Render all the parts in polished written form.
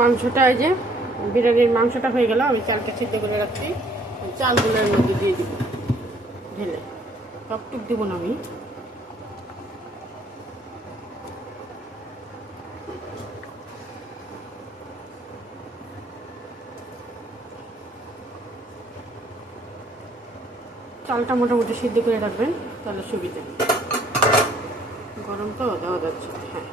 মাংসটা এই যে বিরিয়ানির মাংসটা হয়ে গেল। আমি চালটা সিদ্ধ করে রাখছি, চালগুলোর মধ্যে দিয়ে দিব ঢেলে। সবটুক দিব না আমি, চালটা মোটামুটি সিদ্ধ করে রাখবেন, তাহলে সুবিধা। গরম তো দেওয়া যাচ্ছে। হ্যাঁ,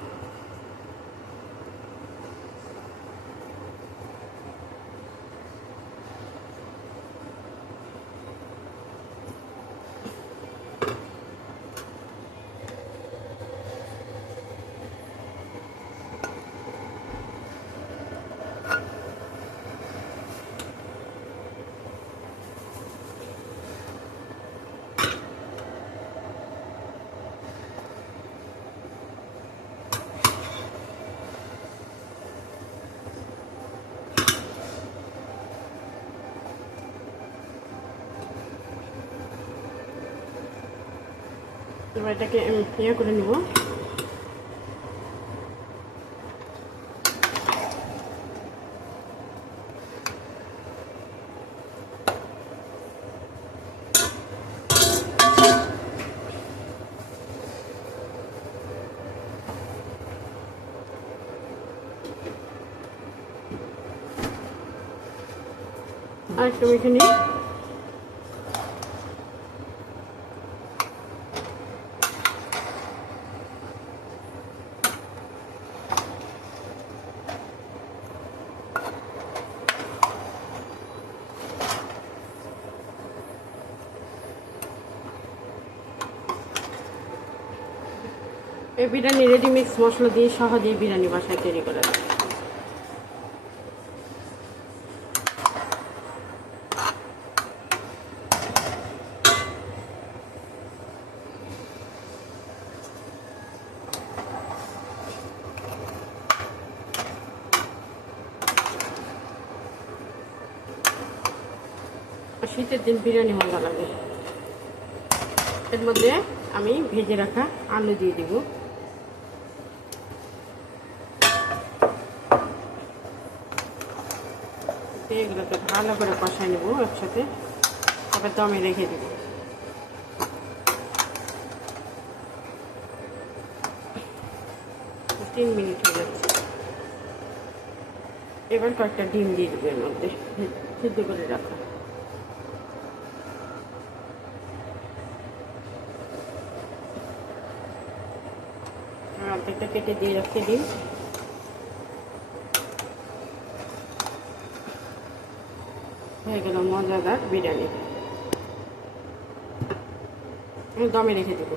এবার এটাকে ইয়ে করে নিব। আর একটু মেখে নিই। এই বিরিয়ানি রেডি মিক্স মশলা দিয়ে সহজেই বিরিয়ানি বাসায় তৈরি করা যায়। শীতের দিন বিরিয়ানি মজা লাগে। এর মধ্যে আমি ভেজে রাখা আলু দিয়ে দিব। এগুলোকে ভালো করে কষাই নেব একসাথে, তারপর দমে রেখে দিব। তিন মিনিট হয়ে যাচ্ছে। এবার কয়েকটা ডিম দিয়ে দিব এর মধ্যে সিদ্ধ করে রাখা। অর্ধেকটা কেটে দিয়ে রাখতে ডিম। হয়ে গেল মজাদার বিরিয়ানি। দমে রেখে দেবো।